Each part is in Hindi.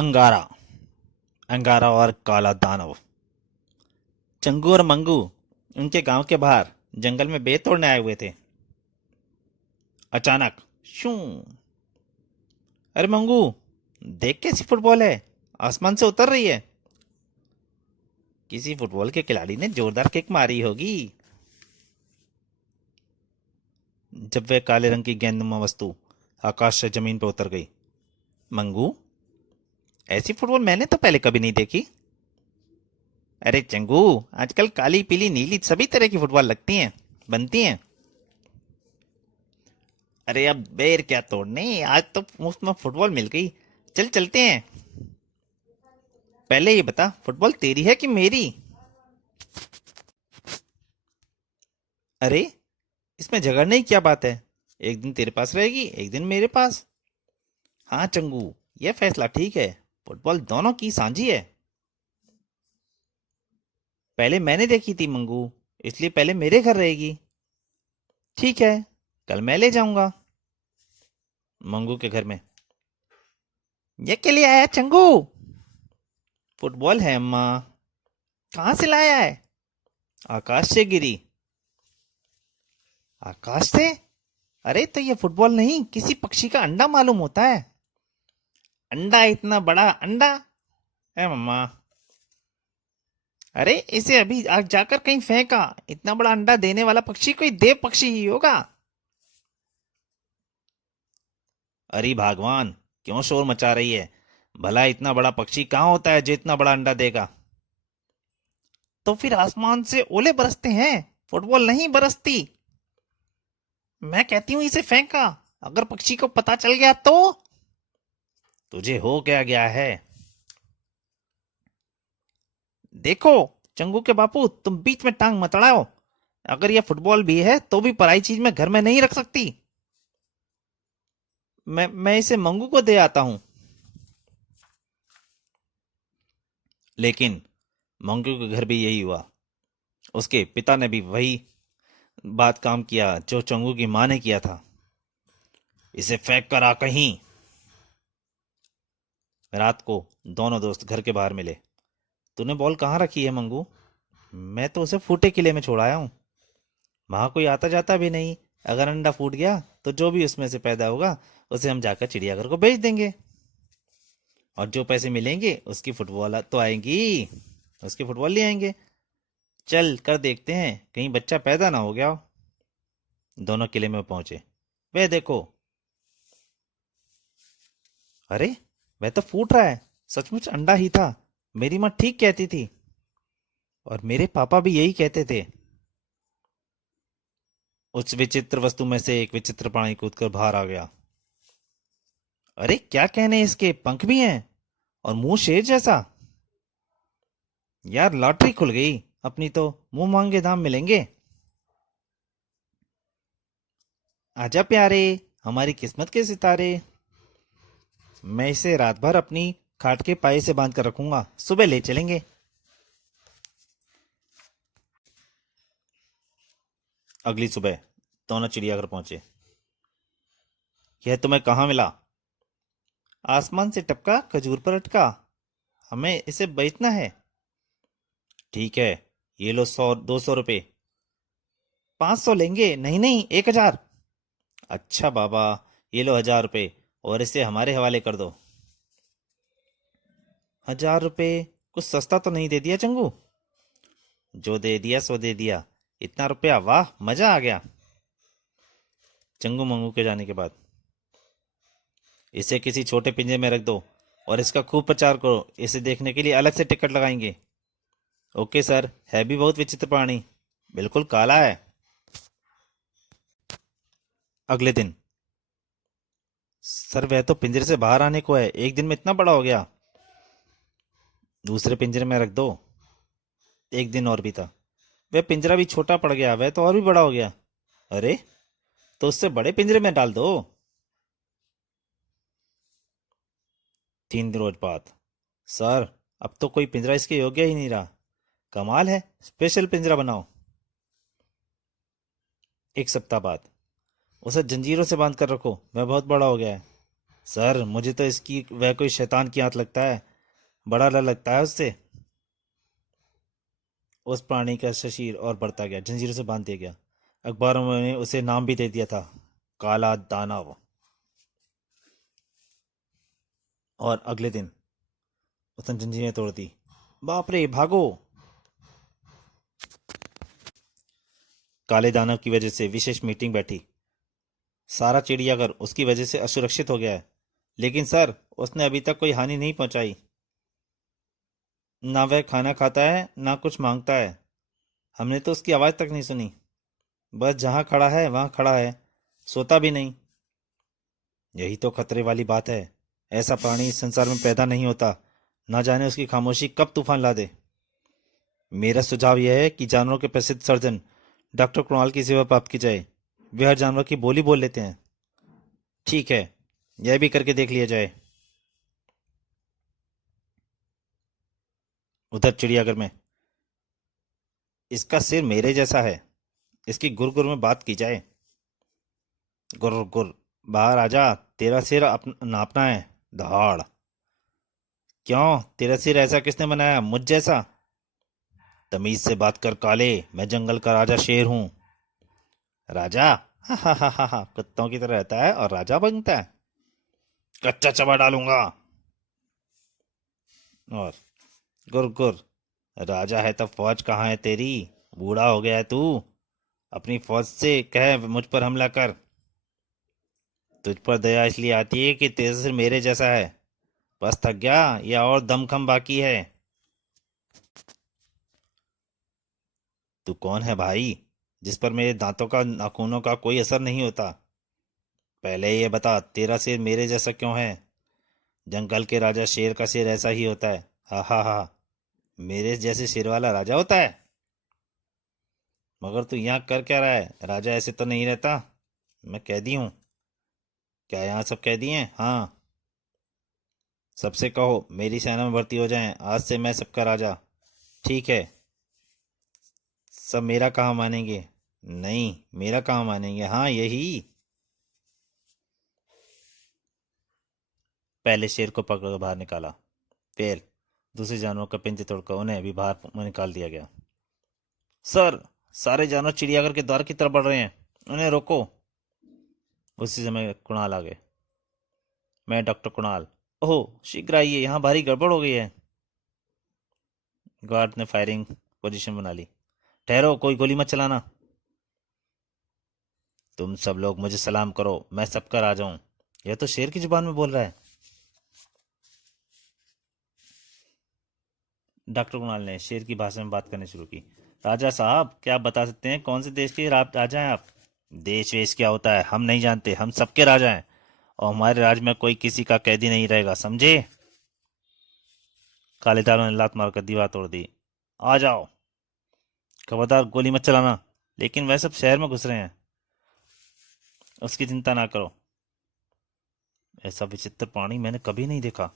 अंगारा। अंगारा और काला दानव। चंगू और मंगू उनके गांव के बाहर जंगल में बेर तोड़ने आए हुए थे। अचानक शू। अरे मंगू, देख कैसी फुटबॉल है, आसमान से उतर रही है। किसी फुटबॉल के खिलाड़ी ने जोरदार किक मारी होगी। जब वह काले रंग की गेंदनुमा वस्तु आकाश से जमीन पर उतर गई। मंगू, ऐसी फुटबॉल मैंने तो पहले कभी नहीं देखी। अरे चंगू, आजकल काली पीली नीली सभी तरह की फुटबॉल लगती हैं, बनती हैं। अरे अब बेर क्या तोड़ने, आज तो मुफ्त में फुटबॉल मिल गई। चल चलते हैं। पहले ये बता, फुटबॉल तेरी है कि मेरी? अरे, इसमें झगड़ने की क्या बात है। एक दिन तेरे पास रहेगी, एक दिन मेरे पास। हाँ चंगू, यह फैसला ठीक है। फुटबॉल दोनों की साझी है। पहले मैंने देखी थी मंगू, इसलिए पहले मेरे घर रहेगी। ठीक है, कल मैं ले जाऊंगा मंगू के घर में। ये के लिए आया चंगू? फुटबॉल है अम्मा। कहाँ से लाया है? आकाश से गिरी। आकाश से? अरे तो ये फुटबॉल नहीं, किसी पक्षी का अंडा मालूम होता है। अंडा? इतना बड़ा अंडा? है मम्मा। अरे इसे अभी आग जाकर कहीं फेंका। इतना बड़ा अंडा देने वाला पक्षी कोई देव पक्षी ही होगा। अरे भगवान, क्यों शोर मचा रही है? भला इतना बड़ा पक्षी कहाँ होता है जो इतना बड़ा अंडा देगा? तो फिर आसमान से ओले बरसते हैं, फुटबॉल नहीं बरसती। मैं कहती हूँ इसे फेंका। अगर पक्षी को पता चल गया तो? तुझे हो क्या गया है? देखो चंगू के बापू, तुम बीच में टांग मत अड़ाओ। अगर यह फुटबॉल भी है तो भी पराई चीज में घर में नहीं रख सकती। मैं इसे मंगू को दे आता हूं। लेकिन मंगू के घर भी यही हुआ। उसके पिता ने भी वही बात काम किया जो चंगू की माँ ने किया था। इसे फेंक कर आ कहीं। रात को दोनों दोस्त घर के बाहर मिले। तूने बॉल कहाँ रखी है मंगू? मैं तो उसे फूटे किले में छोड़ आया हूँ। वहां कोई आता जाता भी नहीं। अगर अंडा फूट गया तो जो भी उसमें से पैदा होगा उसे हम जाकर चिड़ियाघर को बेच देंगे। और जो पैसे मिलेंगे उसकी फुटबॉल तो आएंगी। उसकी फुटबॉल ले आएंगे। चल कर देखते हैं कहीं बच्चा पैदा ना हो गया हो। दोनों किले में पहुंचे। वे देखो। अरे, वह तो फूट रहा है। सचमुच अंडा ही था। मेरी माँ ठीक कहती थी। और मेरे पापा भी यही कहते थे। उस विचित्र वस्तु में से एक विचित्र प्राणी कूदकर बाहर आ गया। अरे क्या कहने, इसके पंख भी हैं और मुंह शेर जैसा। यार लॉटरी खुल गई अपनी तो। मुंह मांगे दाम मिलेंगे। आजा प्यारे, हमारी किस्मत के सितारे। मैं इसे रात भर अपनी खाट के पाए से बांध कर रखूंगा, सुबह ले चलेंगे। अगली सुबह दोनों चिड़ियाघर पहुंचे। यह तुम्हें कहाँ मिला? आसमान से टपका, खजूर पर अटका। हमें इसे बेचना है। ठीक है, ये लो 100 200 रुपये। 500 लेंगे। नहीं नहीं, 1000। अच्छा बाबा, ये लो 1000 रुपये और इसे हमारे हवाले कर दो। 1000 रुपये? कुछ सस्ता तो नहीं दे दिया चंगू? जो दे दिया सो दे दिया। इतना रुपया, वाह मजा आ गया। चंगू मंगू के जाने के बाद इसे किसी छोटे पिंजरे में रख दो और इसका खूब प्रचार करो। इसे देखने के लिए अलग से टिकट लगाएंगे। Okay sir. है भी बहुत विचित्र प्राणी, बिल्कुल काला है। अगले दिन। सर वह तो पिंजरे से बाहर आने को है, एक दिन में इतना बड़ा हो गया। दूसरे पिंजरे में रख दो। एक दिन और बीता। वह पिंजरा भी छोटा पड़ गया, वह तो और भी बड़ा हो गया। अरे, तो उससे बड़े पिंजरे में डाल दो। 3 रोज बाद। सर, अब तो कोई पिंजरा इसके योग्य ही नहीं रहा। कमाल है, स्पेशल पिंजरा बनाओ। 1 सप्ताह बाद। उसे जंजीरों से बांध कर रखो, वह बहुत बड़ा हो गया है। सर मुझे तो इसकी वह कोई शैतान की आंत लगता है। बड़ा डर लगता है उससे। उस प्राणी का शरीर और बढ़ता गया, जंजीरों से बांध दिया गया। अखबारों में उसे नाम भी दे दिया था, काला दानव। और अगले दिन उसने जंजीरें तोड़ दी। बाप रे, भागो। काले दानव की वजह से विशेष मीटिंग बैठी। सारा चिड़ियाघर उसकी वजह से असुरक्षित हो गया है। लेकिन सर, उसने अभी तक कोई हानि नहीं पहुंचाई। ना वह खाना खाता है, ना कुछ मांगता है। हमने तो उसकी आवाज तक नहीं सुनी। बस जहां खड़ा है वहां खड़ा है, सोता भी नहीं। यही तो खतरे वाली बात है। ऐसा प्राणी इस संसार में पैदा नहीं होता। ना जाने उसकी खामोशी कब तूफान ला दे। मेरा सुझाव यह है कि जानवरों के प्रसिद्ध सर्जन डॉक्टर कुणाल की सेवा प्राप्त की जाए। वे हर जानवर की बोली बोल लेते हैं। ठीक है, यह भी करके देख लिया जाए। उधर चिड़ियाघर में, इसका सिर मेरे जैसा है। इसकी गुर गुर में बात की जाए। गुर गुर, बाहर आजा। तेरा सिर नापना है। दहाड़। क्यों, तेरा सिर ऐसा किसने बनाया, मुझ जैसा? तमीज से बात कर काले, मैं जंगल का राजा शेर हूँ। राजा? हा हा हा हा हा, कुत्तों की तरह रहता है और राजा बनता है। कच्चा चबा डालूंगा। और गुर गुर, राजा है तब फौज कहाँ है तेरी? बूढ़ा हो गया है तू। अपनी फौज से कह मुझ पर हमला कर। तुझ पर दया इसलिए आती है कि तेरे सिर मेरे जैसा है। बस थक गया या और दमखम बाकी है? तू कौन है भाई, जिस पर मेरे दांतों का नाखूनों का कोई असर नहीं होता? पहले ये बता, तेरा सिर मेरे जैसा क्यों है? जंगल के राजा शेर का सिर ऐसा ही होता है। हा हा हा। मेरे जैसे सिर वाला राजा होता है? मगर तू यहाँ कर क्या रहा है? राजा ऐसे तो नहीं रहता। मैं कैदी हूँ। क्या यहाँ सब कैदी हैं? हाँ। सबसे कहो मेरी सेना में भर्ती हो जाएं। आज से मैं सबका राजा। ठीक है। सब मेरा कहाँ मानेंगे? नहीं, मेरा कहाँ मानेंगे? हाँ, यही। पहले शेर को पकड़कर बाहर निकाला। फिर दूसरे जानवरों का पिंजरे तोड़कर उन्हें भी बाहर निकाल दिया गया। सर, सारे जानवर चिड़ियाघर के द्वार की तरफ बढ़ रहे हैं, उन्हें रोको। उसी समय कुणाल आ गए। मैं डॉक्टर कुणाल। ओह, शीघ्र आइए, यहाँ भारी गड़बड़ हो गई है। गार्ड ने फायरिंग पोजीशन बना ली। ठहरो, कोई गोली मत चलाना। तुम सब लोग मुझे सलाम करो, मैं सबका राजा हूँ। यह तो शेर की जुबान में बोल रहा है। डॉक्टर कुणाल ने शेर की भाषा में बात करनी शुरू की। राजा साहब, क्या आप बता सकते हैं कौन से देश के राजा हैं आप? देश वेश क्या होता है हम नहीं जानते, हम सबके राजा हैं। और हमारे राज्य में कोई किसी का कैदी नहीं रहेगा, समझे? कालेदारों ने लात मारकर दीवार तोड़ दी। आ जाओ। खबरदार गोली मत चलाना। लेकिन वह सब शहर में घुस रहे हैं। उसकी चिंता ना करो। ऐसा विचित्र प्राणी मैंने कभी नहीं देखा।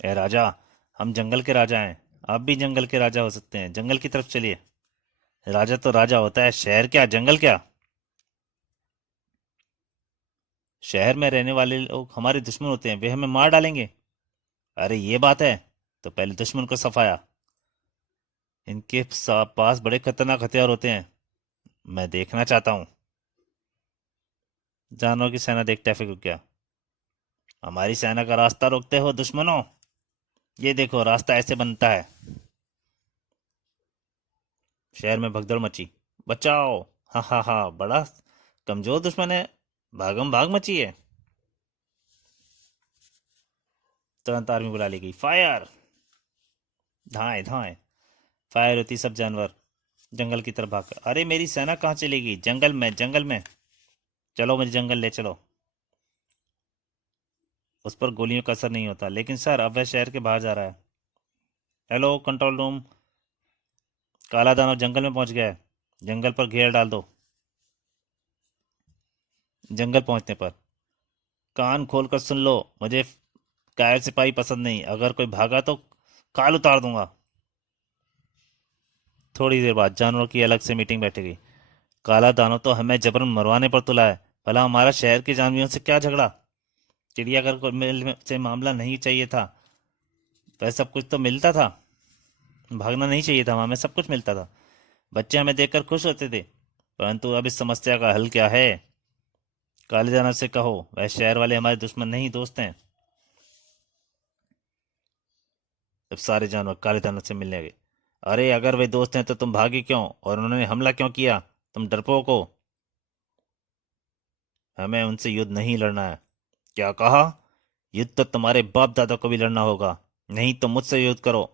ए राजा, हम जंगल के राजा हैं। आप भी जंगल के राजा हो सकते हैं। जंगल की तरफ चलिए। राजा तो राजा होता है, शहर क्या जंगल क्या? शहर में रहने वाले लोग हमारे दुश्मन होते हैं, वे हमें मार डालेंगे। अरे ये बात है, तो पहले दुश्मन को सफाया। इनके पास बड़े खतरनाक हथियार होते हैं, मैं देखना चाहता हूँ। जानवरों की सेना देख ट्रैफिक रुक गया। हमारी सेना का रास्ता रोकते हो दुश्मनों? ये देखो, रास्ता ऐसे बनता है। शहर में भगदड़ मची। बचाओ। हा हा हा, बड़ा कमजोर दुश्मन है। भागम भाग मची है। तुरंत आर्मी बुला ली गई। फायर। धाए धाए। फायर होती सब जानवर जंगल की तरफ भाग। अरे मेरी सेना कहाँ चलेगी? जंगल में, जंगल में। चलो मुझे जंगल ले चलो। उस पर गोलियों का असर नहीं होता। लेकिन सर, अब वह शहर के बाहर जा रहा है। हेलो कंट्रोल रूम, काला दानव जंगल में पहुंच गया है। जंगल पर घेर डाल दो। जंगल पहुंचने पर कान खोलकर सुन लो, मुझे कायर सिपाही पसंद नहीं। अगर कोई भागा तो काल उतार दूंगा। थोड़ी देर बाद जानवरों की अलग से मीटिंग बैठेगी। काला दानव तो हमें जबरन मरवाने पर तुला है। भला हमारा शहर के जानवरों से क्या झगड़ा? चिड़ियाघर को से मामला नहीं चाहिए था। वह सब कुछ तो मिलता था, भागना नहीं चाहिए था, वहाँ हमें सब कुछ मिलता था। बच्चे हमें देखकर खुश होते थे। परंतु अब इस समस्या का हल क्या है? काले दानव से कहो वह शहर वाले हमारे दुश्मन नहीं, दोस्त हैं। जब सारे जानवर काले दानव से मिलने गए, अरे अगर वे दोस्त हैं तो तुम भागे क्यों और उन्होंने हमला क्यों किया? तुम डरपोक हो। हमें उनसे युद्ध नहीं लड़ना है। क्या कहा? युद्ध तो तुम्हारे बाप दादा को भी लड़ना होगा, नहीं तो मुझसे युद्ध करो।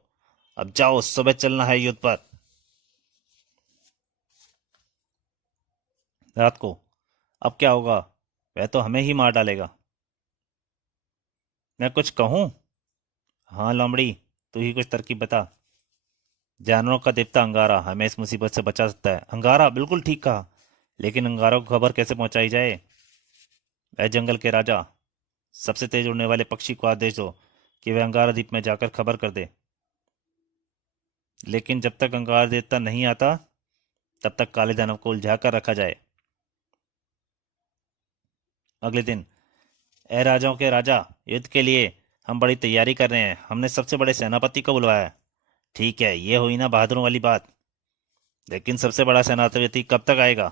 अब जाओ, सुबह चलना है युद्ध पर। रात को? अब क्या होगा? वह तो हमें ही मार डालेगा। मैं कुछ कहूँ? हाँ लोमड़ी, तू ही कुछ तरकीब बता। जानवरों का देवता अंगारा हमें इस मुसीबत से बचा सकता है। अंगारा? बिल्कुल ठीक कहा, लेकिन अंगारा को खबर कैसे पहुंचाई जाए? वह जंगल के राजा, सबसे तेज उड़ने वाले पक्षी को आदेश दो कि वह अंगारा द्वीप में जाकर खबर कर दे। लेकिन जब तक अंगार देवता नहीं आता, तब तक काले दानव को उलझा कर रखा जाए। अगले दिन, ए राजाओं के राजा, युद्ध के लिए हम बड़ी तैयारी कर रहे हैं। हमने सबसे बड़े सेनापति को बुलवाया है। ठीक है, ये हुई ना बहादुरों वाली बात। लेकिन सबसे बड़ा सेनापति कब तक आएगा?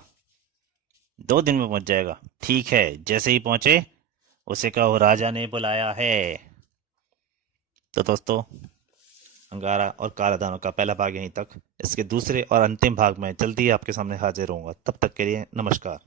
2 दिन में पहुंच जाएगा। ठीक है, जैसे ही पहुंचे उसे कहो राजा ने बुलाया है। तो दोस्तों, अंगारा और काला दानव का पहला भाग यहीं तक। इसके दूसरे और अंतिम भाग में जल्दी आपके सामने हाजिर होऊंगा। तब तक के लिए नमस्कार।